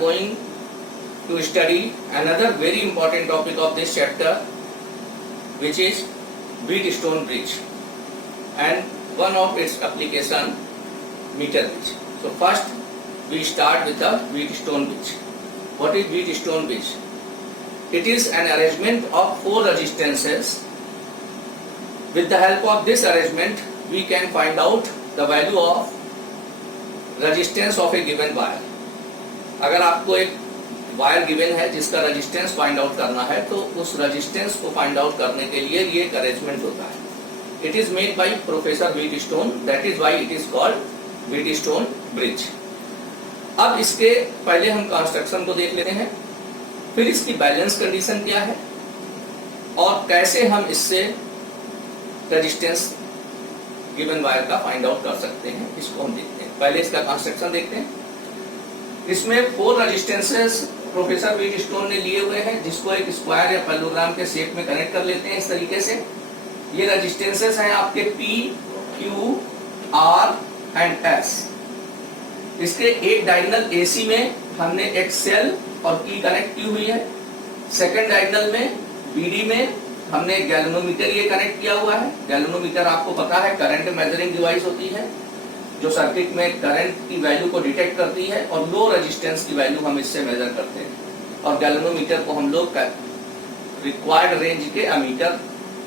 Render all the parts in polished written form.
going to study another very important topic of this chapter, which is Wheatstone bridge and one of its application, meter bridge. So first we start with the Wheatstone bridge. What is Wheatstone bridge? It is an arrangement of 4 resistances. With the help of this arrangement, we can find out the value of resistance of a given wire. अगर आपको एक wire given है जिसका resistance find out करना है, तो उस resistance को फाइंड आउट करने के लिए ये एक अरेंजमेंट होता है. It is made by professor Wheatstone, that is why it is called Wheatstone bridge. अब इसके पहले हम कंस्ट्रक्शन को देख लेते हैं, फिर इसकी बैलेंस कंडीशन क्या है और कैसे हम इससे रेजिस्टेंस गिवन वायर का फाइंड आउट कर सकते हैं, इसको हम देखते हैं. पहले इसका कंस्ट्रक्शन देखते हैं. इसमें 4 रेजिस्टेंसेस प्रोफेसर व्हीटस्टोन ने लिए हुए हैं, जिसको एक स्क्वायर या पैरेललोग्राम के शेप में कनेक्ट कर लेते हैं इस तरीके से. ये रेजिस्टेंसेस हैं आपके P, Q, R and S. इसके एक डायगोनल AC में हमने एक सेल और की कनेक्ट की हुई है. सेकंड डायगोनल में BD में हमने गैल्वेनोमीटर ये कनेक्ट किया हुआ है. गैल्वेनोमीटर आपको पता है करंट मेजरिंग डिवाइस होती है जो सर्किट में करंट की वैल्यू को डिटेक्ट करती है और लो रेजिस्टेंस की वैल्यू हम इससे मेजर करते हैं. और गैल्वेनोमीटर को हम लोग रिक्वायर्ड रेंज के एमीटर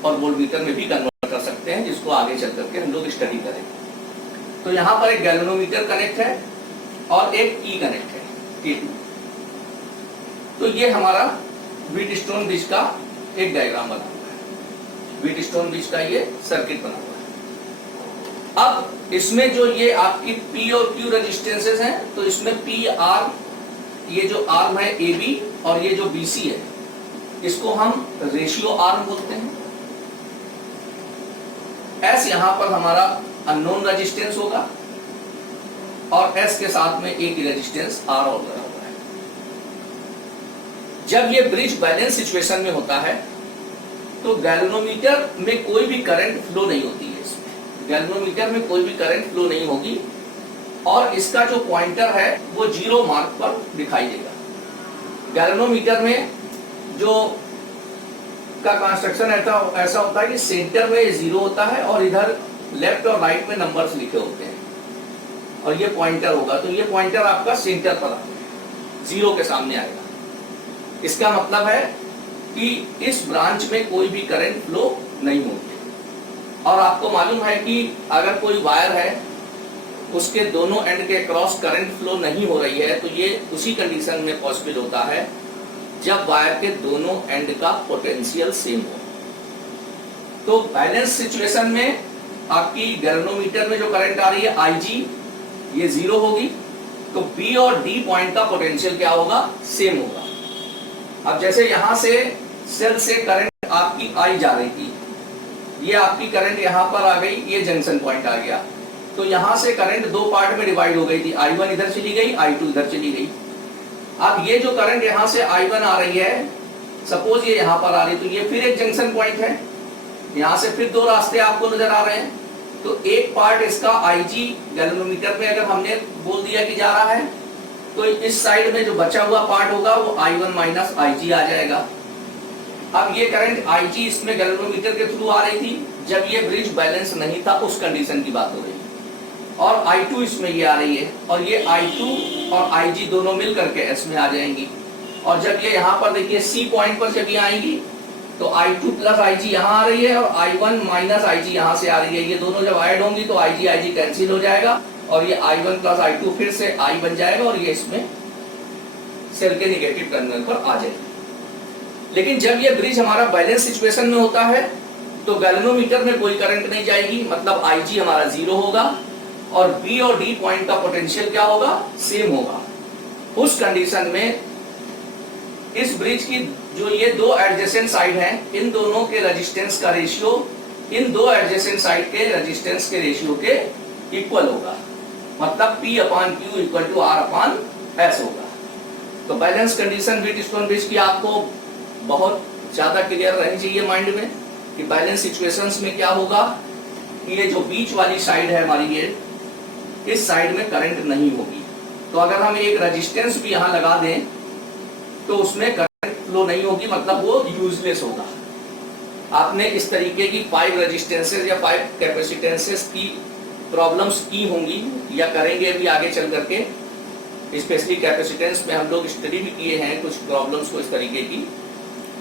और वोल्टमीटर में भी कन्वर्ट कर सकते हैं, जिसको आगे चल करके हम लोग स्टडी करेंगे. तो यहाँ पर एक गैल्वेनोमीटर कनेक्ट है और एक की कनेक्ट है K2. तो ये हमारा व्हीटस्टोन ब्रिज का एक डायग्राम बना हुआ है. व्हीटस्टोन ब्रिज का ये सर्किट बना हुआ है. अब इसमें जो ये आपकी P और Q रेजिस्टेंसेस हैं, तो इसमें P R, ये जो आर्म है AB और ये जो BC है, इसको हम रेशियो आर्म बोलते हैं. S यहां पर हमारा अननोन रेजिस्टेंस होगा और S के साथ में एक रेजिस्टेंस R और लगा हुआ है. जब ये ब्रिज बैलेंस सिचुएशन में होता है तो गैल्वेनोमीटर में कोई भी करंट फ्लो नहीं होती है. गैल्वेनोमीटर में कोई भी करंट फ्लो नहीं होगी और इसका जो पॉइंटर है वो 0 मार्क पर दिखाई देगा. गैल्वेनोमीटर में जो का कंस्ट्रक्शन ऐसा होता है कि सेंटर में 0 होता है और इधर लेफ्ट और राइट में नंबर्स लिखे होते हैं और ये पॉइंटर होगा. तो ये पॉइंटर आपका सेंटर पर 0 के सामने आएगा. इसका मतलब है कि इस ब्रांच में कोई भी करंट फ्लो नहीं होगी. और आपको मालूम है कि अगर कोई वायर है उसके दोनों एंड के क्रॉस करंट फ्लो नहीं हो रही है, तो ये उसी कंडीशन में पॉसिबल होता है जब वायर के दोनों एंड का पोटेंशियल सेम हो. तो बैलेंस सिचुएशन में आपकी गैल्वेनोमीटर में जो करंट आ रही है IG, ये 0 होगी. तो B और D पॉइंट का पोटेंशियल क्या होगा? सेम होगा. अब जैसे यहां से सेल से करंट आपकी I जा रही थी, ये आपकी करंट यहाँ पर आ गई, ये जंक्शन पॉइंट आ गया. तो यहाँ से करंट 2 पार्ट में डिवाइड हो गई थी. I1 इधर चली गई, I2 इधर चली गई. अब ये जो करंट यहाँ से I1 आ रही है, सपोज ये यहाँ पर आ रही, तो ये फिर एक जंक्शन पॉइंट है. यहाँ से फिर 2 रास्ते आपको नजर आ रहे हैं. तो एक पार्ट इसका IG गैल्वेनोमीटर में अगर हमने बोल दिया कि जा रहा है, तो इस साइड में जो बचा हुआ पार्ट होगा वो I1 माइनस IG आ जाएगा. अब ये करंट IG इसमें गैल्वेनोमीटर के थ्रू आ रही थी जब ये ब्रिज बैलेंस नहीं था, उस कंडीशन की बात हो रही है. और I2 इसमें ये आ रही है और ये I2 और IG दोनों मिल करके S में आ जाएंगी. और जब ये यहाँ पर देखिए C पॉइंट पर जब ये आएंगी तो I2 प्लस IG यहाँ आ रही है और I1 माइनस IG यहाँ से आ रही है. ये दोनों जब ऐड होंगी तो IG कैंसिल हो जाएगा और ये I1 प्लस I2 फिर से I बन जाएगा और ये इसमें सेल के निगेटिव टर्मिनल पर आ जाएगी. लेकिन जब ये ब्रिज हमारा बैलेंस सिचुएशन में होता है तो गैल्वेनोमीटर में कोई करंट नहीं जाएगी, मतलब IG हमारा 0 होगा और B और D पॉइंट का पोटेंशियल क्या होगा? सेम होगा. उस कंडीशन में इस ब्रिज की जो ये 2 एडजेसेंट साइड हैं, इन दोनों के रेजिस्टेंस का रेशियो इन 2 एडजेसेंट साइड के रेजिस्टेंस के रेशियो के इक्वल होगा. मतलब P upon Q equal to R upon S होगा. तो बैलेंस कंडीशन व्हीटस्टोन ब्रिज की आपको बहुत ज्यादा क्लियर रहनी चाहिए माइंड में कि बैलेंस सिचुएशंस में क्या होगा कि ये जो बीच वाली साइड है हमारी, ये इस साइड में करंट नहीं होगी तो अगर हम एक रेजिस्टेंस भी यहाँ लगा दें तो उसमें करंट फ्लो नहीं होगी, मतलब वो यूजलेस होगा। आपने इस तरीके की 5 रेजिस्टेंसेस या 5 कैपेसिटेंसेस की प्रॉब्लम्स की होंगी या करेंगे अभी आगे चल करके। स्पेशली कैपेसिटेंस में हम लोग स्टडी भी किए हैं कुछ प्रॉब्लम्स को इस तरीके की,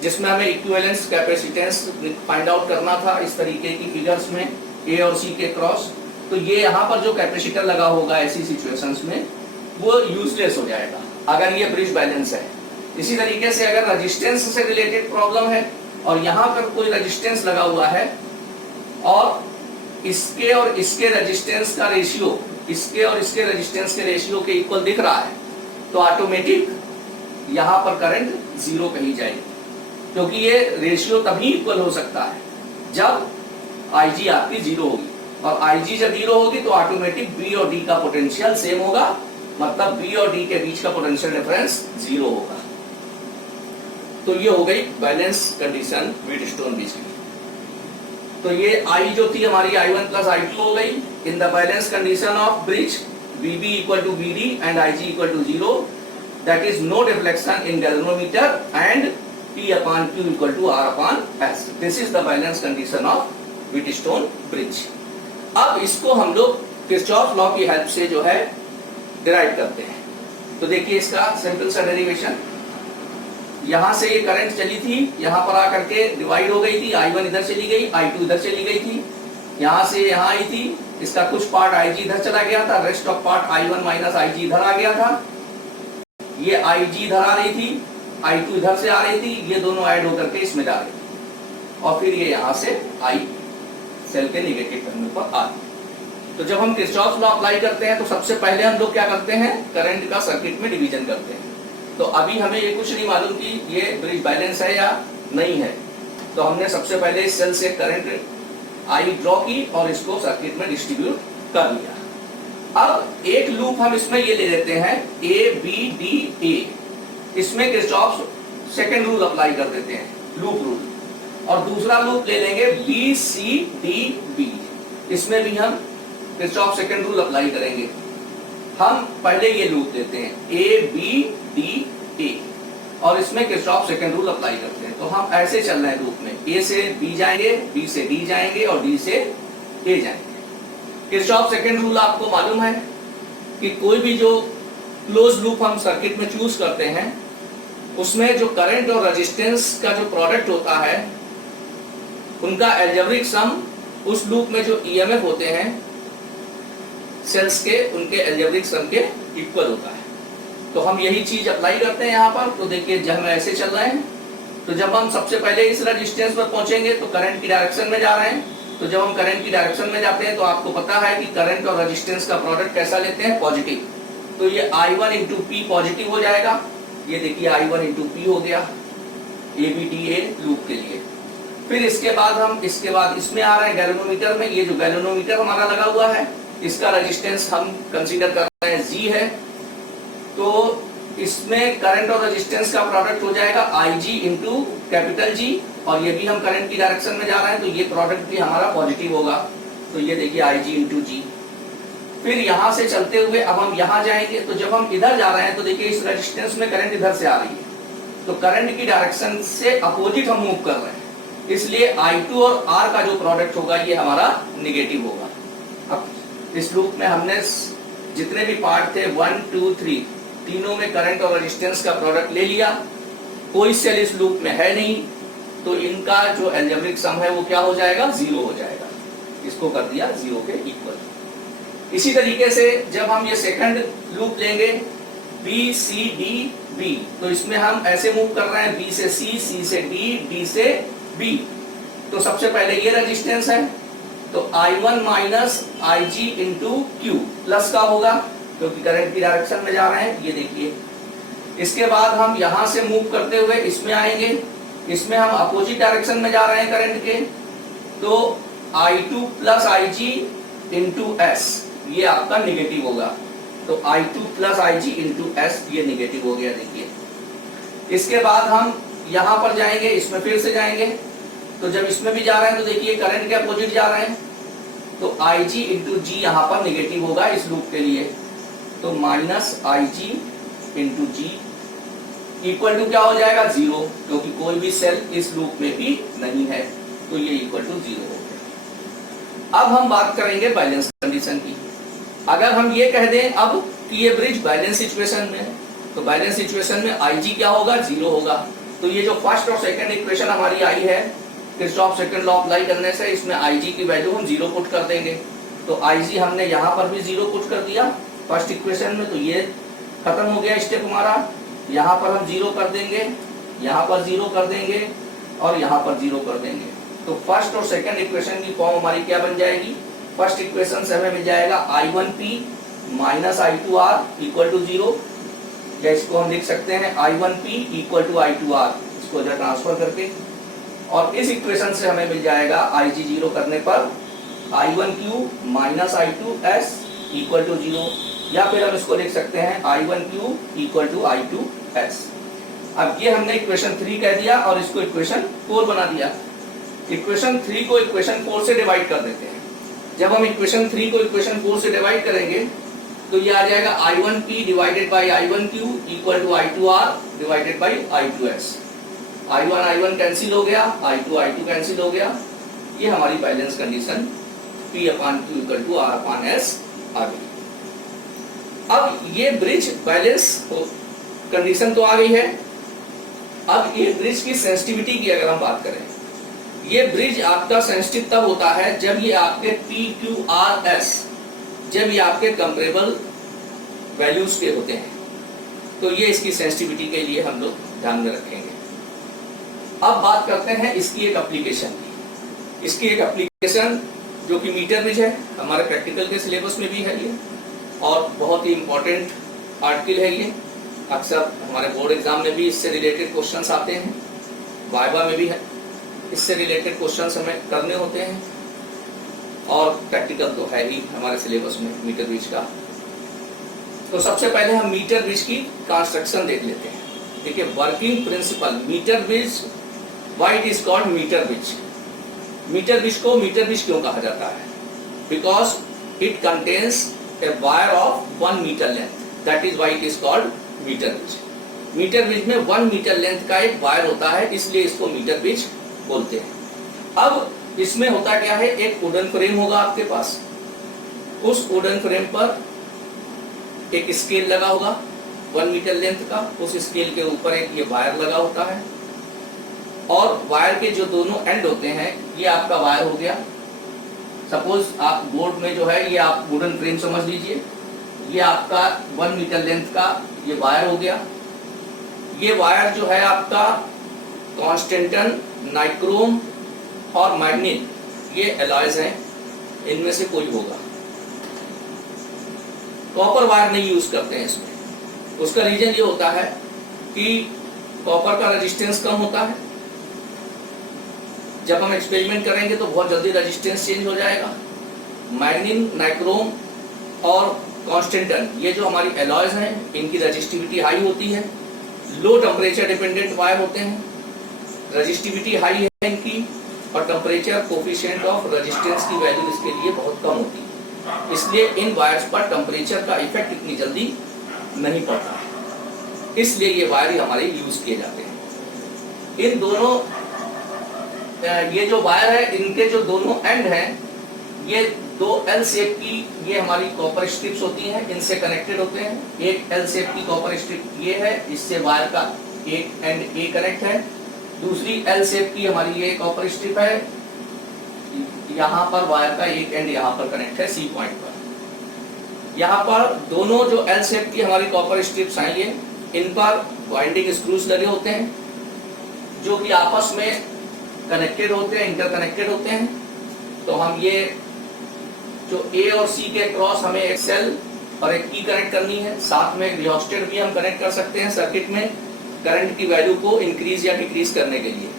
जिसमें हमें इक्विवेलेंस कैपेसिटेंस फाइंड आउट करना था इस तरीके की फिगर्स में ए और सी के क्रॉस। तो ये यहाँ पर जो कैपेसिटर लगा होगा ऐसी सिचुएशंस में वो यूजलेस हो जाएगा अगर ये ब्रिज बैलेंस है। इसी तरीके से अगर रेजिस्टेंस से रिलेटेड प्रॉब्लम है और यहाँ पर कोई रेजिस्टेंस लगा हुआ है और इसके रेजिस्टेंस का रेशियो इसके और इसके रेजिस्टेंस के रेशियो के इक्वल दिख रहा है, तो ऑटोमेटिक यहाँ पर करंट जीरो कही जाएगी, क्योंकि ये रेशियो तभी इक्वल हो सकता है जब IG आपकी जीरो होगी, और IG जब जीरो होगी तो ऑटोमेटिक B और D का पोटेंशियल सेम होगा, मतलब B और D के बीच का पोटेंशियल डिफरेंस जीरो होगा। तो ये हो गई बैलेंस कंडीशन व्हीटस्टोन ब्रिज की। तो ये I जो थी हमारी I1 प्लस I2 हो गई in the balance condition of bridge VB equal to BD and IG equal to zero, that is no deflection in galvanometer and P upon Q equal to R upon S। This is the balance condition of Wheatstone bridge. अब इसको हम लोग Kirchhoff law की help से जो है derive करते हैं। तो देखिए इसका सिंपल सा डेरिवेशन, यहां से ये करंट चली थी, यहां पर आकर के डिवाइड हो गई थी, I1 इधर चली गई, I2 इधर चली गई थी, यहां से यहां आई थी, इसका कुछ पार्ट IG इधर चला गया था, rest of part I1 minus IG इधर आ गया था, ये IG इधर आ रही थी, I2 इधर से आ रही थी, ये दोनों ऐड होकर के इसमें जा रही थी, और फिर ये यहां से I सेल के नेगेटिव टर्मिनल पर आ रही। तो जब हम किरचॉफ लॉ अप्लाई करते हैं तो सबसे पहले हम लोग क्या करते हैं, करंट का सर्किट में डिवीजन करते हैं। तो अभी हमें ये कुछ नहीं मालूम कि ये ब्रिज बैलेंस है या नहीं है, तो हमने सबसे पहले इस सेल से करंट I ड्रॉ की और इसको सर्किट में डिस्ट्रीब्यूट कर लिया। अब एक लूप हम इसमें ये ले लेते हैं ABDA, इसमें किरचॉफ सेकंड रूल अप्लाई कर देते हैं, लूप रूल, और दूसरा लूप ले लेंगे BCDB, इसमें भी हम किरचॉफ सेकंड रूल अप्लाई करेंगे। हम पहले ये लूप लेते हैं ABDA और इसमें किरचॉफ सेकंड रूल अप्लाई करते हैं। तो हम ऐसे चल रहे हैं लूप में, A से B जाएंगे, B से D जाएंगे और D से A जाएंगे। किरचॉफ सेकंड रूल आपको मालूम है कि कोई भी जो क्लोज लूप हम सर्किट में चूज करते हैं उसमें जो करंट और रेजिस्टेंस का जो प्रोडक्ट होता है उनका अलजेब्रिक सम, उस लूप में जो EMF होते हैं सेल्स के, उनके अलजेब्रिक सम के इक्वल होता है। तो हम यही चीज अप्लाई करते हैं यहाँ पर। तो देखिए जब हम ऐसे चल रहे हैं तो जब हम सबसे पहले इस रेजिस्टेंस पर पहुंचेंगे तो करंट की डायरेक्शन में जा रहे हैं, तो जब हम करंट की डायरेक्शन में जाते हैं तो आपको पता है कि करंट और रेजिस्टेंस का प्रोडक्ट कैसा लेते हैं, पॉजिटिव। तो ये I1 इंटू P पॉजिटिव हो जाएगा, ये देखिए I1 इंटू P हो गया ABDA लूप के लिए। फिर इसके बाद इसमें आ रहा है गैल्वेनोमीटर में, ये जो गैल्वेनोमीटर हमारा लगा हुआ है इसका रेजिस्टेंस हम कंसीडर कर रहे हैं G है, तो इसमें करंट और रेजिस्टेंस का प्रोडक्ट हो जाएगा IG इंटू कैपिटल G, और ये भी हम करंट की डायरेक्शन में जा रहे हैं तो ये प्रोडक्ट भी हमारा पॉजिटिव होगा। तो ये देखिए IG इंटू G। फिर यहाँ से चलते हुए अब हम यहाँ जाएंगे, तो जब हम इधर जा रहे हैं तो देखिए इस रेजिस्टेंस में करंट इधर से आ रही है, तो करंट की डायरेक्शन से अपोजिट हम मूव कर रहे हैं, इसलिए I2 और R का जो प्रोडक्ट होगा ये हमारा निगेटिव होगा। अब इस लूप में हमने जितने भी पार्ट थे 1 2 3 तीनों में करंट और रेजिस्टेंस का प्रोडक्ट ले लिया, कोई सेल इस लूप में है नहीं, तो इनका जो अलजेब्रिक सम है वो क्या हो जाएगा, जीरो हो जाएगा, इसको कर दिया जीरो के इक्वल। इसी तरीके से जब हम ये सेकंड लूप लेंगे BCDB, तो इसमें हम ऐसे मूव कर रहे हैं B से C, C से D, D से B। तो सबसे पहले ये रेजिस्टेंस है, तो I1 minus IG into Q plus का होगा क्योंकि करंट की डायरेक्शन में जा रहे हैं, ये देखिए। इसके बाद हम यहां से मूव करते हुए इसमें आएंगे, इसमें हम अपोजिट डायरेक्शन में जा रहे हैं करंट के, तो I2 plus IG into S ये आपका निगेटिव होगा, तो I2 plus IG into S ये निगेटिव हो गया, देखिए। इसके बाद हम यहां पर जाएंगे, इसमें फिर से जाएंगे, तो जब इसमें भी जा रहे हैं तो देखिए करंट के अपोजिट जा रहे हैं, तो IG इंटू G यहाँ पर निगेटिव होगा इस लूप के लिए। तो minus I G into G equal to क्या हो जाएगा 0, क्योंकि कोई भी सेल इस लूप में भी नहीं है, तो ये इक्वल टू 0 हो गया। अब हम बात करेंगे बैलेंस कंडीशन की। अगर हम ये कह दें अब कि ये ब्रिज बैलेंस सिचुएशन में है, तो बैलेंस सिचुएशन में आई जी क्या होगा 0 होगा। तो ये जो फर्स्ट और सेकंड इक्वेशन हमारी आई है किरचॉफ सेकंड लॉ अप्लाई करने से, इसमें आई जी की वैल्यू हम 0 पुट कर देंगे। तो आई जी हमने यहाँ पर भी 0 पुट कर दिया फर्स्ट इक्वेशन में, तो ये खत्म हो गया स्टेप हमारा। यहाँ पर हम 0 कर देंगे, यहाँ पर 0 कर देंगे और यहाँ पर 0 कर देंगे। तो फर्स्ट और सेकंड इक्वेशन की फॉर्म हमारी क्या बन जाएगी? फर्स्ट इक्वेशन से हमें मिल जाएगा I1P minus I2R equal to 0, या इसको हम लिख सकते हैं I1P इक्वल टू I2R, इसको इधर ट्रांसफर करके। और इस इक्वेशन से हमें मिल जाएगा IG 0 करने पर I1Q minus I2S equal to 0, या फिर हम इसको लिख सकते हैं I1Q इक्वल टू I2S। अब ये हमने इक्वेशन 3 कह दिया और इसको इक्वेशन 4 बना दिया। इक्वेशन 3 को इक्वेशन 4 से डिवाइड कर देते हैं। जब हम इक्वेशन 3 को इक्वेशन 4 से डिवाइड करेंगे तो ये आ जाएगा I1P divided by I1Q equal to I2R divided by I2S। I1 cancel हो गया, I2 कैंसिल हो गया। ये हमारी balance condition P upon Q equal to R upon S आ गई। अब ये ब्रिज बैलेंस कंडीशन तो आ गई है। अब ये ब्रिज की सेंसिटिविटी की अगर हम बात करें, ये ब्रिज आपका सेंसिटिव तब होता है जब ये आपके PQRS, जब ये आपके कंपेरेबल वैल्यूज के होते हैं, तो ये इसकी सेंसिटिविटी के लिए हम लोग ध्यान में रखेंगे। अब बात करते हैं इसकी एक एप्लीकेशन की। इसकी एक एप्लीकेशन जो कि मीटर ब्रिज है, हमारे प्रैक्टिकल के सिलेबस में भी है ये, और बहुत ही इंपॉर्टेंट आर्टिकल है ये। अक्सर हमारे बोर्ड एग्जाम में भी इससे रिलेटेड क्वेश्चंस आते हैं, वाइवा में भी है, इससे रिलेटेड क्वेश्चंस हमें करने होते हैं, और प्रैक्टिकल तो है ही हमारे सिलेबस में मीटर ब्रिज का। तो सबसे पहले हम मीटर ब्रिज की कंस्ट्रक्शन देख लेते हैं। देखिए working principle metre bridge, why it is called metre bridge. Metre bridge को मीटर ब्रिज क्यों कहा जाता है? Because it contains a wire of 1 metre length, that is why it is called metre bridge. Metre bridge में 1 metre length का एक wire होता है, इसलिए इसको मीटर ब्रिज बोलते हैं। अब इसमें होता क्या है, एक वुडन फ्रेम होगा आपके पास, उस वुडन फ्रेम पर एक स्केल लगा होगा 1 मीटर लेंथ का, उस स्केल के ऊपर एक ये वायर लगा होता है, और वायर के जो दोनों एंड होते हैं, ये आपका वायर हो गया। सपोज आप बोर्ड में जो है ये आप वुडन फ्रेम समझ लीजिए, ये आपका 1 मीटर लेंथ का ये वायर हो गया। ये वायर जो है आपका कॉन्स्टेंटन, नाइक्रोम और मैग्नीट, ये एलॉयज हैं, इनमें से कोई होगा। कॉपर वायर नहीं यूज करते हैं इसमें। उसका रीजन ये होता है कि कॉपर का रेजिस्टेंस कम होता है, जब हम एक्सपेरिमेंट करेंगे तो बहुत जल्दी रेजिस्टेंस चेंज हो जाएगा। मैग्नीन, नाइक्रोम और कॉन्स्टेंटन, ये जो हमारी एलॉयज हैं, इनकी रेजिस्टिविटी हाई होती है, लो टेम्परेचर डिपेंडेंट वायर होते हैं, रेजिस्टिविटी हाई है इनकी, और टेम्परेचर कोफिशिएंट ऑफ रेजिस्टेंस की वैल्यू इसके लिए बहुत कम होती है, इसलिए इन वायर्स पर टेम्परेचर का इफेक्ट इतनी जल्दी नहीं पड़ता, इसलिए ये वायर हमारे यूज किए जाते हैं। इन दोनों ये जो वायर है, इनके जो दोनों एंड हैं, ये 2 L शेप की ये हमारी कॉपर स्ट्रिप्स होती हैं, इनसे कनेक्टेड होते हैं। एक L शेप की कॉपर स्ट्रिप ये है, इससे वायर का एक एंड ए कनेक्ट है। दूसरी L शेप की हमारी ये कॉपर स्ट्रिप है, यहाँ पर वायर का एक एंड यहाँ पर कनेक्ट है सी पॉइंट पर। यहाँ पर दोनों जो L शेप की हमारी कॉपर स्ट्रिप्स हैं, ये इन पर वाइंडिंग स्क्रूज लगे होते हैं, जो कि आपस में कनेक्टेड होते हैं, इंटरकनेक्टेड होते हैं। तो हम ये जो ए और सी के क्रॉस हमें एक सेल और एक की कनेक्ट करनी है, साथ में एक रियोस्टेट भी हम कनेक्ट कर सकते हैं सर्किट में करंट की वैल्यू को इंक्रीज या डिक्रीज करने के लिए।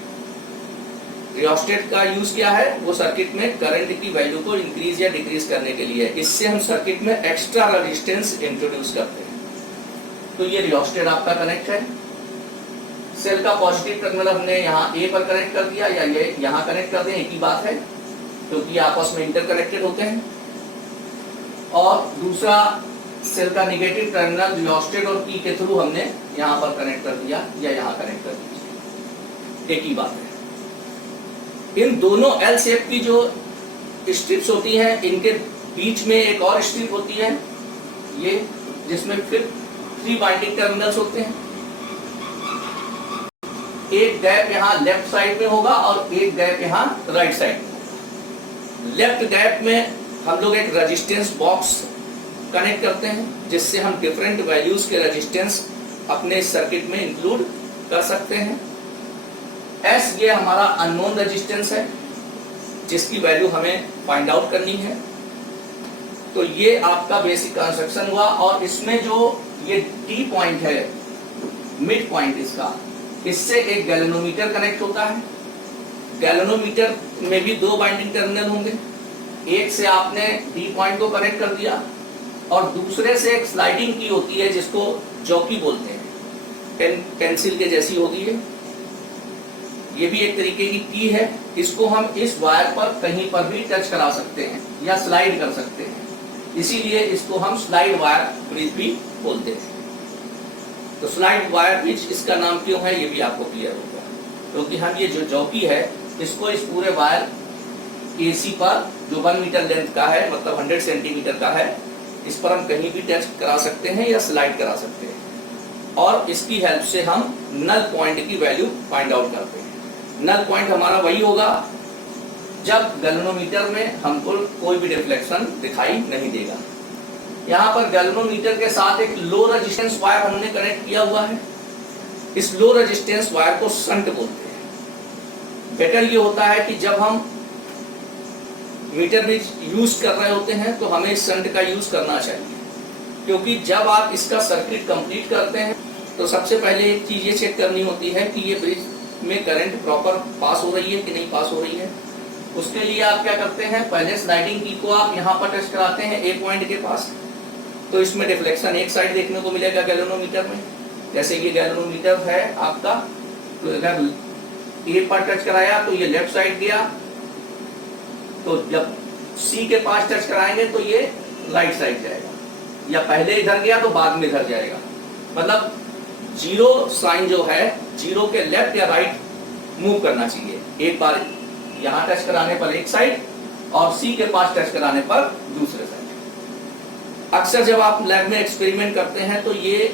रियोस्टेट का यूज क्या है, वो सर्किट में करंट की वैल्यू को इंक्रीज या डिक्रीज करने के लिए। इससे हम सर्किट में एक्स्ट्रा रेजिस्टेंस इंट्रोड्यूस करते हैं। तो ये रियोस्टेट आपका कनेक्ट है। सेल का पॉजिटिव टर्मिनल हमने यहाँ ए पर कनेक्ट कर दिया, या ये यहाँ कनेक्ट कर दें, एक ही बात है, क्योंकि आपस में इंटरकनेक्टेड होते हैं। और दूसरा सेल का नेगेटिव टर्मिनल रियोस्टेट और की के थ्रू हमने यहाँ पर कनेक्ट कर दिया या यहाँ कनेक्ट कर दिया, एक ही बात है। इन दोनों एल शेप की जो स्ट्रिप्स होती हैं, इनके बीच में एक और स्ट्रिप होती है ये, जिसमें फिर 3 बाइंडिंग टर्मिनल्स होते हैं। एक गैप यहाँ लेफ्ट साइड में होगा और एक गैप यहाँ राइट साइड में। लेफ्ट गैप में हम लोग एक रेजिस्टेंस बॉक्स कनेक्ट करते हैं, जिससे हम डिफरेंट वैल्यूज के रेजिस्टेंस अपने सर्किट में इंक्लूड कर सकते हैं। एस ये हमारा अननोन रेजिस्टेंस है, जिसकी वैल्यू हमें फाइंड आउट करनी है। तो ये आपका बेसिक कंस्ट्रक्शन हुआ, और इसमें जो ये टी पॉइंट है, मिड पॉइंट इसका, इससे एक गैल्वेनोमीटर कनेक्ट होता है। गैल्वेनोमीटर में भी 2 बाइंडिंग टर्मिनल होंगे। एक से आपने डी पॉइंट को कनेक्ट कर दिया और दूसरे से एक स्लाइडिंग की होती है जिसको जॉकी बोलते हैं, पेंसिल के जैसी होगी ये भी एक तरीके की की है। इसको हम इस वायर पर कहीं पर भी टच करा सकते हैं या स्लाइड कर सकते हैं, इसीलिए इसको हम स्लाइड वायर ब्रिज भी बोलते हैं। तो स्लाइड वायर ब्रिज इसका नाम क्यों है ये भी आपको क्लियर होगा, क्योंकि हम ये जो जॉकी है इसको इस पूरे वायर एसी पर जो 1 मीटर लेंथ का है, मतलब 100 सेंटीमीटर का है, इस पर हम कहीं भी टच करा सकते हैं या स्लाइड करा सकते हैं, और इसकी हेल्प से हम नल पॉइंट की वैल्यू फाइंड आउट करते हैं। नल पॉइंट हमारा वही होगा जब गैल्वेनोमीटर में हमको कोई भी रिफ्लेक्शन दिखाई नहीं देगा। यहाँ पर गैल्वेनोमीटर के साथ एक लो रेजिस्टेंस वायर हमने कनेक्ट किया हुआ है। इस लो रेजिस्टेंस वायर को शंट बोलते हैं। बेटर ये होता है कि जब हम मीटर ब्रिज यूज कर रहे होते हैं तो हमें शंट का यूज करना चाहिए, क्योंकि जब आप इसका सर्किट कंप्लीट करते हैं तो सबसे पहले एक चीज ये चेक करनी होती है कि ये ब्रिज में करंट प्रॉपर पास हो रही है कि नहीं पास हो रही है। उसके लिए आप क्या करते हैं, पहले स्लाइडिंग की को आप यहाँ पर टच कराते हैं ए पॉइंट के पास, तो इसमें डिफ्लेक्शन एक साइड देखने को मिलेगा गैल्वेनोमीटर में। जैसे ये गैल्वेनोमीटर है आपका, तो अगर ए पर टच कराया तो ये लेफ्ट साइड गया, तो जब सी के पास टच कराएंगे तो ये राइट साइड जाएगा, या पहले इधर गया तो बाद में इधर जाएगा। मतलब जीरो साइन जो है, जीरो के लेफ्ट या राइट मूव करना चाहिए। एक बार यहाँ टच कराने पर एक साइड और सी के पास टच कराने पर दूसरे साइड। अक्सर जब आप लैब में एक्सपेरिमेंट करते हैं तो ये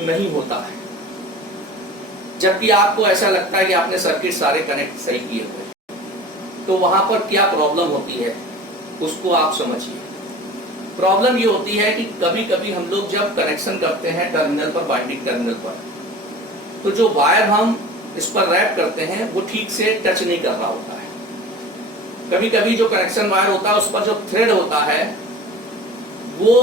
नहीं होता है, जबकि आपको ऐसा लगता है कि आपने सर्किट सारे कनेक्ट सही किए हुए। तो वहां पर क्या प्रॉब्लम होती है उसको आप समझिए। प्रॉब्लम ये होती है कि कभी कभी हम लोग जब कनेक्शन करते हैं टर्मिनल पर, बाइंडिंग टर्मिनल पर, तो जो वायर हम इस पर रैप करते हैं वो ठीक से टच नहीं कर रहा होता है। कभी कभी जो कनेक्शन वायर होता है उस पर जो थ्रेड होता है वो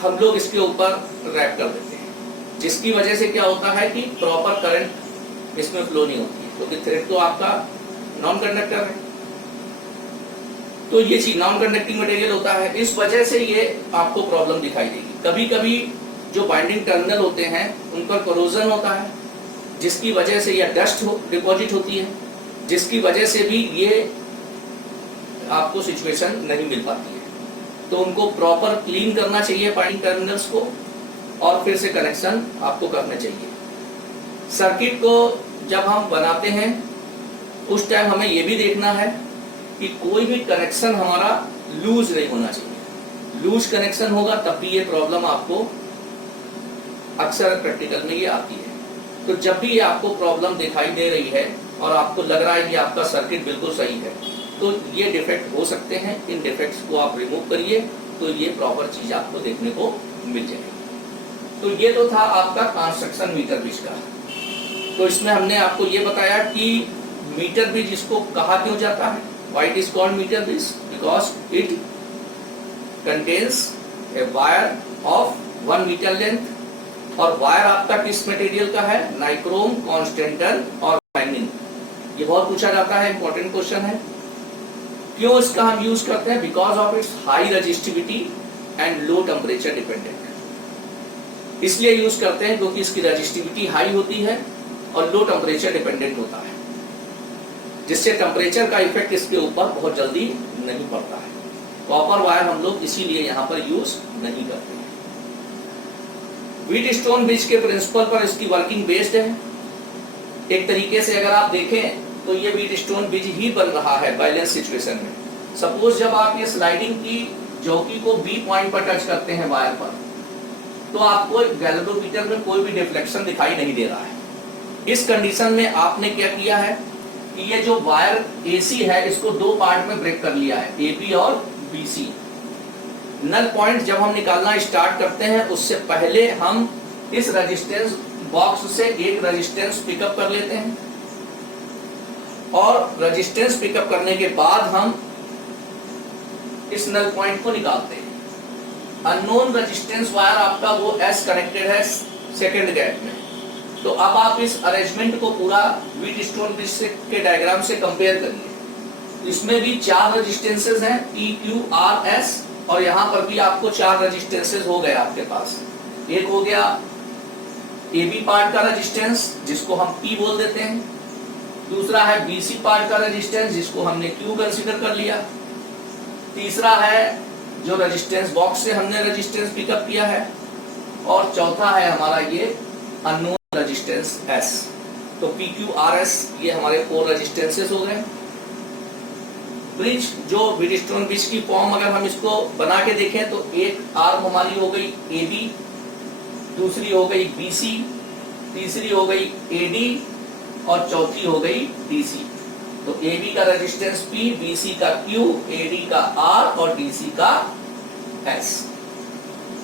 हम लोग इसके ऊपर रैप कर देते हैं, जिसकी वजह से क्या होता है कि प्रॉपर करंट इसमें फ्लो नहीं होती है, क्योंकि थ्रेड तो आपका नॉन कंडक्टर है। तो ये चीज नॉन कंडक्टिंग मटेरियल होता है, इस वजह से ये आपको प्रॉब्लम दिखाई देगी। कभी कभी जो बाइंडिंग टर्मिनल होते हैं उन पर कोरोजन होता है, जिसकी वजह से या डस्ट डिपॉजिट होती है, जिसकी वजह से भी ये आपको सिचुएशन नहीं मिल पाती है। तो उनको प्रॉपर क्लीन करना चाहिए बाइंडिंग टर्मिनल्स को, और फिर से कनेक्शन आपको करना चाहिए। सर्किट को जब हम बनाते हैं उस टाइम हमें ये भी देखना है कि कोई भी कनेक्शन हमारा लूज नहीं होना चाहिए। लूज कनेक्शन होगा तब भी ये प्रॉब्लम आपको अक्सर प्रैक्टिकल में ये आती है। तो जब भी ये आपको प्रॉब्लम दिखाई दे रही है और आपको लग रहा है कि आपका सर्किट बिल्कुल सही है, तो ये डिफेक्ट हो सकते हैं। इन डिफेक्ट्स को आप रिमूव करिए तो ये प्रॉपर चीज आपको देखने को मिल जाएगी। तो ये तो था आपका कंस्ट्रक्शन मीटर ब्रिज का। तो इसमें हमने आपको ये बताया कि मीटर ब्रिज इसको कहा क्यों जाता है, why it is called meter bridge, because it contains a wire of 1 meter length, और वायर आपका किस मटेरियल का है, नाइक्रोम, कॉन्स्टेंटन और लाइनिन। ये बहुत पूछा जाता है, इंपॉर्टेंट क्वेश्चन है। क्यों इसका हम यूज करते हैं, because of its high resistivity and low temperature dependent. इसलिए यूज करते हैं क्योंकि इसकी रेजिस्टिविटी हाई होती है और लो टेम्परेचर डिपेंडेंट होता है, जिससे टेम्परेचर का इफेक्ट इसके ऊपर बहुत जल्दी नहीं पड़ता है। कॉपर वायर हम लोग इसीलिए यहाँ पर यूज नहीं करते हैं। व्हीटस्टोन ब्रिज के प्रिंसिपल पर इसकी वर्किंग बेस्ड है। एक तरीके से अगर आप देखें तो ये व्हीटस्टोन ब्रिज ही बन रहा है बैलेंस सिचुएशन में। सपोज जब आप ये स्लाइडिंग की चौकी को बी पॉइंट पर टच करते हैं वायर पर, तो आपको गैल्वेनोमीटर में कोई भी डिफ्लेक्शन दिखाई नहीं दे रहा है। इस कंडीशन में आपने क्या किया है कि ये जो वायर एसी है इसको दो पार्ट में ब्रेक कर लिया है, एबी और बीसी। नल पॉइंट जब हम निकालना स्टार्ट करते हैं उससे पहले हम इस रेजिस्टेंस बॉक्स से एक रेजिस्टेंस पिकअप कर लेते हैं, और रेजिस्टेंस पिकअप करने के बाद हम इस नल पॉइंट को निकालते हैं। अननोन रेजिस्टेंस वायर आपका वो एस कनेक्टेड है सेकंड गैप में। तो अब आप इस अरेंजमेंट को पूरा व्हीटस्टोन ब्रिज के डायग्राम से कंपेयर करिए। इसमें भी 4 रेजिस्टेंसेस हैं, पी क्यू आर एस, और यहां पर भी आपको 4 रेजिस्टेंसेस हो गए आपके पास। एक हो गया एबी पार्ट का रेजिस्टेंस जिसको हम पी बोल देते हैं, दूसरा है बीसी पार्ट का रेजिस्टेंस जिसको हमने क्यू कंसीडर कर लिया, तीसरा है जो रेजिस्टेंस बॉक्स से हमने रेजिस्टेंस पिकअप किया है, और चौथा है हमारा ये अननोन रेजिस्टेंस एस। तो पी क्यू आर एस ये हमारे 4 रेजिस्टेंसेस हो गए। ब्रिज जो व्हीटस्टोन ब्रिज की फॉर्म अगर हम इसको बना के देखें तो एक आर्म हमारी हो गई एबी, दूसरी हो गई बीसी, तीसरी हो गई एडी, और चौथी हो गई डीसी। तो एबी का रेजिस्टेंस पी, बीसी का क्यू, एडी का आर और डीसी का एस।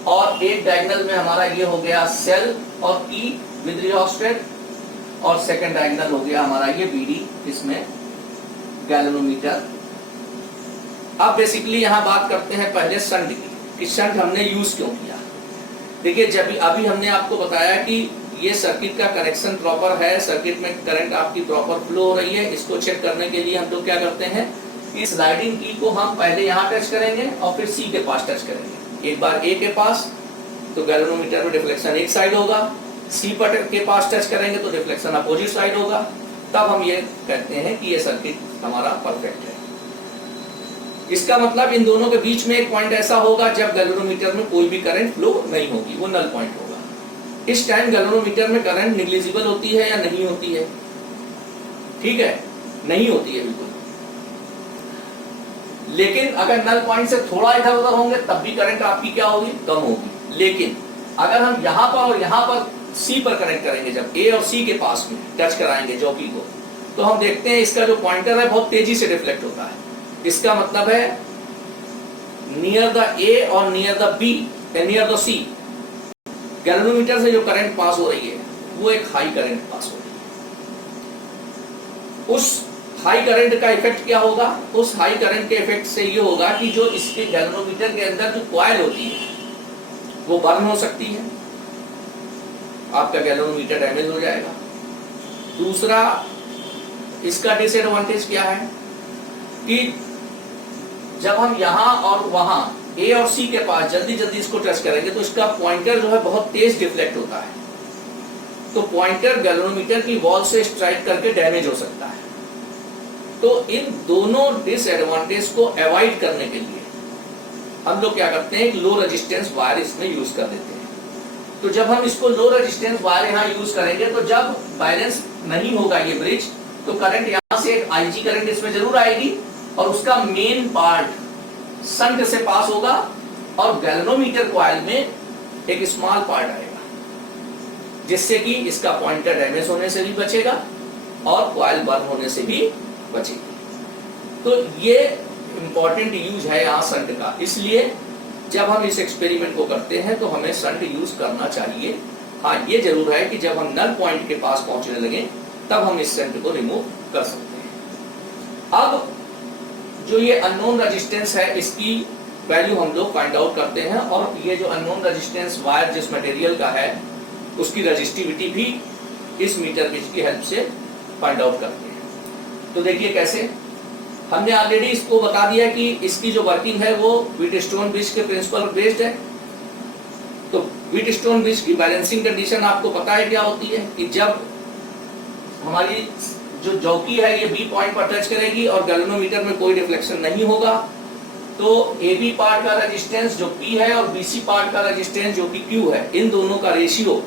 और एक डायगोनल में हमारा ये हो गया सेल और पी विद रियोस्टेट, और सेकंड डायगोनल हो गया हमारा ये बीडी, इसमें गैल्वेनोमीटर। अब बेसिकली यहां बात करते हैं पहले शंट की, कि शंट हमने यूज क्यों किया। देखिए जब अभी हमने आपको बताया कि ये सर्किट का कनेक्शन प्रॉपर है, सर्किट में करंट आपकी प्रॉपर फ्लो हो रही है, इसको चेक करने के लिए हम लोग क्या करते हैं, इस स्लाइडिंग की को हम पहले यहाँ टच करेंगे और फिर सी के पास टच करेंगे। एक बार ए के पास तो गैल्वेनोमीटर में डिफ्लेक्शन एक साइड होगा, सी पर के पास टच करेंगे तो डिफ्लेक्शन अपोजिट साइड होगा। तब हम ये कहते हैं कि ये सर्किट हमारा परफेक्ट है। इसका मतलब इन दोनों के बीच में एक पॉइंट ऐसा होगा जब गैल्वेनोमीटर में कोई भी करंट फ्लो नहीं होगी, वो नल पॉइंट होगा। इस टाइम गैल्वेनोमीटर में करंट निग्लिजिबल होती है या नहीं होती है? ठीक है, नहीं होती है बिल्कुल। लेकिन अगर नल पॉइंट से थोड़ा इधर उधर होंगे तब भी करंट आपकी क्या होगी, कम होगी। लेकिन अगर हम यहां पर और यहां पर सी पर कनेक्ट करेंगे, जब ए और सी के पास में टच कराएंगे जॉकी को, तो हम देखते हैं इसका जो पॉइंटर है बहुत तेजी से डिफ्लेक्ट होता है। इसका मतलब है नियर द ए और near the B, near the C, galvanometer से जो करंट पास हो रही है वो एक हाई करंट पास हो रही है। उस हाई करंट का इफेक्ट क्या होगा? उस हाई करंट के इफेक्ट से ये होगा कि जो इसके गैल्वेनोमीटर के अंदर जो कॉइल होती है वो बर्न हो सकती है, आपका गैल्वेनोमीटर डैमेज हो जाएगा। दूसरा इसका डिसएडवांटेज क्या है कि जब हम यहां और वहां ए और सी के पास जल्दी जल्दी इसको टच करेंगे तो इसका पॉइंटर जो है बहुत तेज डिफ्लेक्ट होता है, तो पॉइंटर गैल्वेनोमीटर की वॉल से स्ट्राइक करके डैमेज हो सकता है। तो इन दोनों डिसएडवांटेज को अवॉइड करने के लिए हम लोग क्या करते हैं, एक लो रेजिस्टेंस वायर इसमें यूज कर देते हैं। तो जब हम इसको लो रेजिस्टेंस वायर यहाँ यूज करेंगे तो जब बैलेंस नहीं होगा ये ब्रिज, तो करंट यहाँ से एक आईजी करंट इसमें जरूर आएगी और उसका मेन पार्ट शंट से पास होगा और गैल्वेनोमीटर कॉइल में एक स्मॉल पार्ट आएगा, जिससे कि इसका पॉइंटर डैमेज होने से भी बचेगा और कॉइल बर्न होने से भी बचेगी। तो ये इंपॉर्टेंट यूज है यहाँ शंट का। इसलिए जब हम इस एक्सपेरिमेंट को करते हैं तो हमें शंट यूज करना चाहिए। हाँ, ये जरूर है कि जब हम नल पॉइंट के पास पहुंचने लगे तब हम इस शंट को रिमूव कर सकते हैं। अब जो ये अननोन रेजिस्टेंस है इसकी वैल्यू हम लोग फाइंड आउट करते हैं, और ये जो अननोन रेजिस्टेंस वायर जिस मटेरियल का है उसकी रेजिस्टिविटी भी इस मीटर गेज की हेल्प से फाइंड आउट करते हैं। तो देखिए कैसे, हमने ऑलरेडी इसको बता दिया कि इसकी जो वर्किंग है वो व्हीटस्टोन ब्रिज के प्रिंसिपल बेस्ड है। तो व्हीटस्टोन ब्रिज की बैलेंसिंग कंडीशन आपको पता है क्या होती है कि जब हमारी जो जॉकी है ये बी पॉइंट पर टच करेगी और गैल्वेनोमीटर में कोई रिफ्लेक्शन नहीं होगा, तो ए बी पार्ट का रेजिस्टेंस जो P है और BC पार्ट का रेजिस्टेंस जो कि Q है, इन दोनों का रेशियो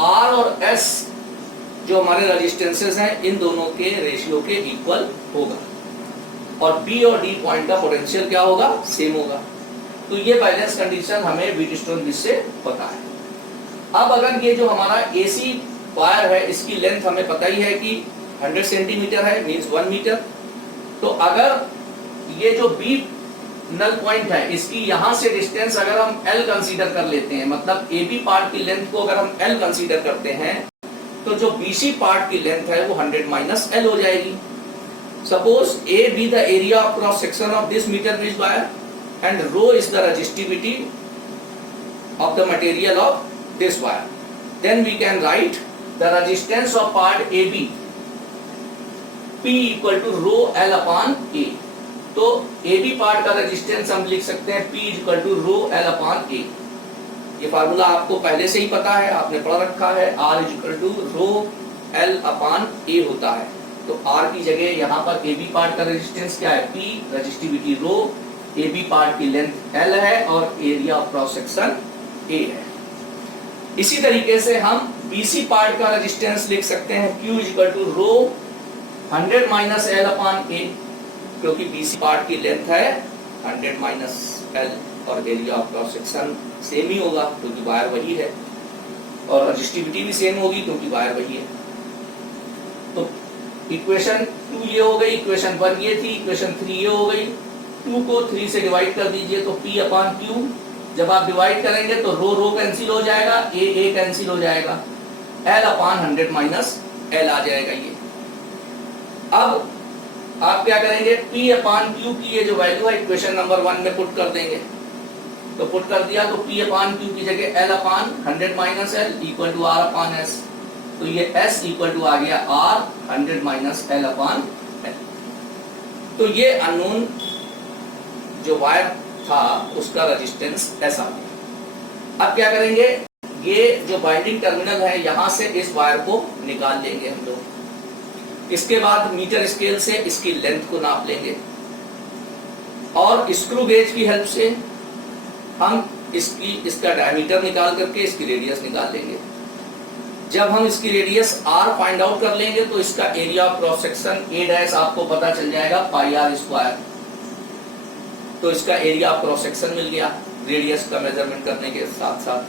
R और S जो हमारे रेजिस्टेंसेस हैं, इन दोनों के रेशियो के इक्वल होगा और B और D पॉइंट का पोटेंशियल क्या होगा, सेम होगा। तो ये बैलेंस कंडीशन हमें व्हीटस्टोन ब्रिज से पता है। अब अगर ये जो हमारा AC वायर है, इसकी लेंथ हमें पता ही है कि 100 सेंटीमीटर है, मींस 1 मीटर। तो अगर ये जो B नल पॉइंट है, इसकी यहां से डिस्टेंस अगर हम L कंसीडर कर लेते हैं, मतलब AB पार्ट की लेंथ को अगर हम L कंसीडर करते हैं, तो जो BC पार्ट की लेंथ है वो 100 माइनस L हो जाएगी। Suppose A be the area of cross section of this meter bridge wire and rho is the resistivity of the material of this wire. Then we can write the resistance of part AB P equal to rho L upon A. तो AB part का resistance हम लिख सकते हैं P equal to rho L upon A। ये formula आपको पहले से ही पता है, आपने पढ़ रखा है। R equal to rho L upon A होता है। तो R की जगह यहाँ पर AB पार्ट का रेजिस्टेंस क्या है, P, रेजिस्टिविटी रो, AB पार्ट की लेंथ L है और area of cross section A है। इसी तरीके से हम BC पार्ट का रेजिस्टेंस लिख सकते हैं Q equal to rho 100 minus L upon A, क्योंकि BC पार्ट की लेंथ है 100 माइनस L और area of cross section same ही होगा क्योंकि वायर वही है और रेजिस्टिविटी भी सेम होगी क्योंकि वायर वही है। तो इक्वेशन 2 ये हो गई, इक्वेशन 1 ये थी, इक्वेशन 3 ये हो गई। 2 को 3 से डिवाइड कर दीजिए तो P अपॉन Q, जब आप डिवाइड करेंगे तो रो रो कैंसिल हो जाएगा, A कैंसिल हो जाएगा, L अपॉन 100 माइनस L आ जाएगा ये। अब आप क्या करेंगे, P अपॉन Q की ये जो वैल्यू है इक्वेशन नंबर 1 में पुट कर देंगे। तो पुट कर दिया तो P अपॉन Q की जगह L upon 100 minus L equal to R upon S। तो ये S इक्वल टू आ गया R 100 minus L upon L। तो ये अननोन जो वायर था उसका रेजिस्टेंस S आ गया। अब क्या करेंगे, ये जो बाइंडिंग टर्मिनल है यहाँ से इस वायर को निकाल लेंगे हम लोग। इसके बाद मीटर स्केल से इसकी लेंथ को नाप लेंगे और स्क्रू गेज की हेल्प से हम इसका डायमीटर निकाल करके इसकी रेडियस निकाल लेंगे। जब हम इसकी रेडियस R फाइंड आउट कर लेंगे तो इसका area of cross section A dash आपको पता चल जाएगा पाई R स्क्वायर। तो इसका एरिया ऑफ क्रॉस सेक्शन मिल गया रेडियस का मेजरमेंट करने के साथ साथ।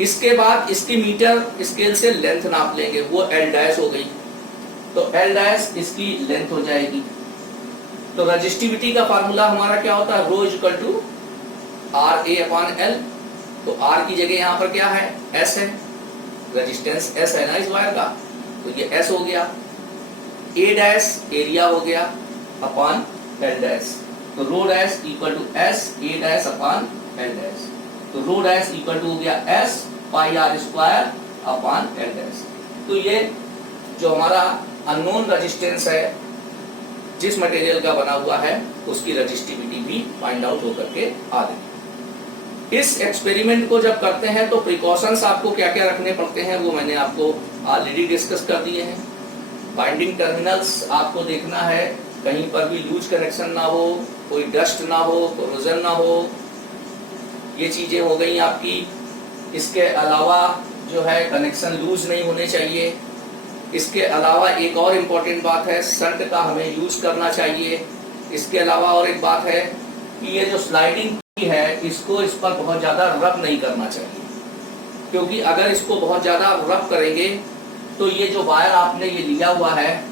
इसके बाद इसकी मीटर स्केल से लेंथ नाप लेंगे, वो L डैश हो गई। तो L डैश इसकी लेंथ हो जाएगी। तो रेजिस्टिविटी का फार्मूला हमारा क्या होता है, rho equal to R A upon L। तो R की जगह यहाँ पर क्या है, S है, रेजिस्टेंस S है ना इस वायर का, तो ये S हो गया। A डैश एरिया हो गया अपॉन L डैश। तो rho dash equal to S A dash upon L dash. तो रो डैश इक्वल टू हो गया S pi R square upon L dash. तो ये जो हमारा अननोन रेजिस्टेंस है जिस मटेरियल का बना हुआ है उसकी रेजिस्टिविटी भी फाइंड आउट होकर के आ गई। इस एक्सपेरिमेंट को जब करते हैं तो प्रिकॉशंस आपको क्या क्या रखने पड़ते हैं वो मैंने आपको ऑलरेडी डिस्कस कर दिए हैं। बाइंडिंग टर्मिनल्स आपको देखना है कहीं पर भी लूज कनेक्शन ना हो, कोई डस्ट ना हो, कोरोजन ना हो, ये चीजें हो गई आपकी। इसके अलावा जो है कनेक्शन लूज नहीं होने चाहिए। इसके अलावा एक और इम्पोर्टेंट बात है, शंट का हमें यूज करना चाहिए। इसके अलावा और एक बात है कि ये जो स्लाइडिंग की है इसको इस पर बहुत ज्यादा रब नहीं करना चाहिए, क्योंकि अगर इसको बहुत ज्यादा रब करेंगे तो ये जो वायर आपने ये लिया हुआ है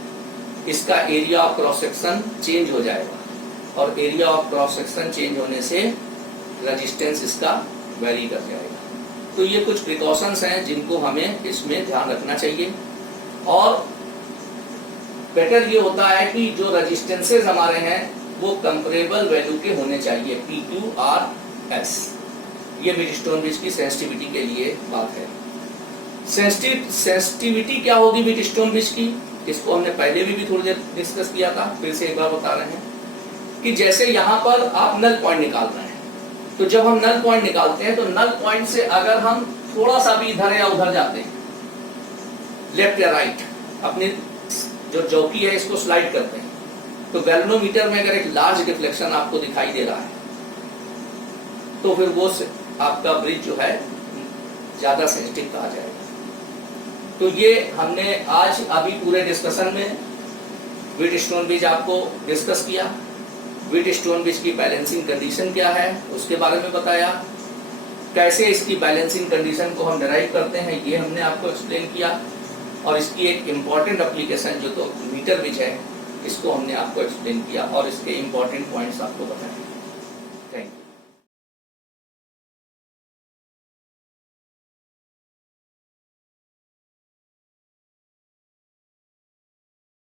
इसका area of cross section change हो जाएगा और area of cross section change होने से रेजिस्टेंस इसका वेरी कर जाएगा। तो ये कुछ प्रिकॉशंस हैं जिनको हमें इसमें ध्यान रखना चाहिए। और बेटर ये होता है कि जो रेजिस्टेंसेस हमारे हैं वो कंपेरेबल वैल्यू के होने चाहिए, PQRS। ये व्हीटस्टोन ब्रिज की सेंसिटिविटी के लिए बात है। सेंसिटिविटी क्या होगी व्हीटस्टोन ब्रिज की, इसको हमने पहले भी थोड़ी देर डिस्कस किया था, फिर से एक बार बता रहे हैं कि जैसे यहाँ पर आप नल पॉइंट निकाल रहे हैं, तो जब हम नल पॉइंट निकालते हैं तो नल पॉइंट से अगर हम थोड़ा सा भी इधर या उधर जाते हैं, लेफ्ट या राइट, अपनी जो चौकी है इसको स्लाइड करते हैं, तो गैल्वेनोमीटर में अगर एक लार्ज डिफ्लेक्शन आपको दिखाई दे रहा है तो फिर वो आपका ब्रिज जो है ज्यादा सेंसिटिव कहा जाएगा। तो ये हमने आज अभी पूरे डिस्कशन में व्हीटस्टोन ब्रिज आपको डिस्कस किया। व्हीटस्टोन ब्रिज की बैलेंसिंग कंडीशन क्या है उसके बारे में बताया, कैसे इसकी बैलेंसिंग कंडीशन को हम डिराइव करते हैं ये हमने आपको एक्सप्लेन किया, और इसकी एक इम्पॉर्टेंट एप्लीकेशन जो तो मीटर ब्रिज है इसको हमने आपको एक्सप्लेन किया और इसके इम्पॉर्टेंट पॉइंट्स आपको बताए।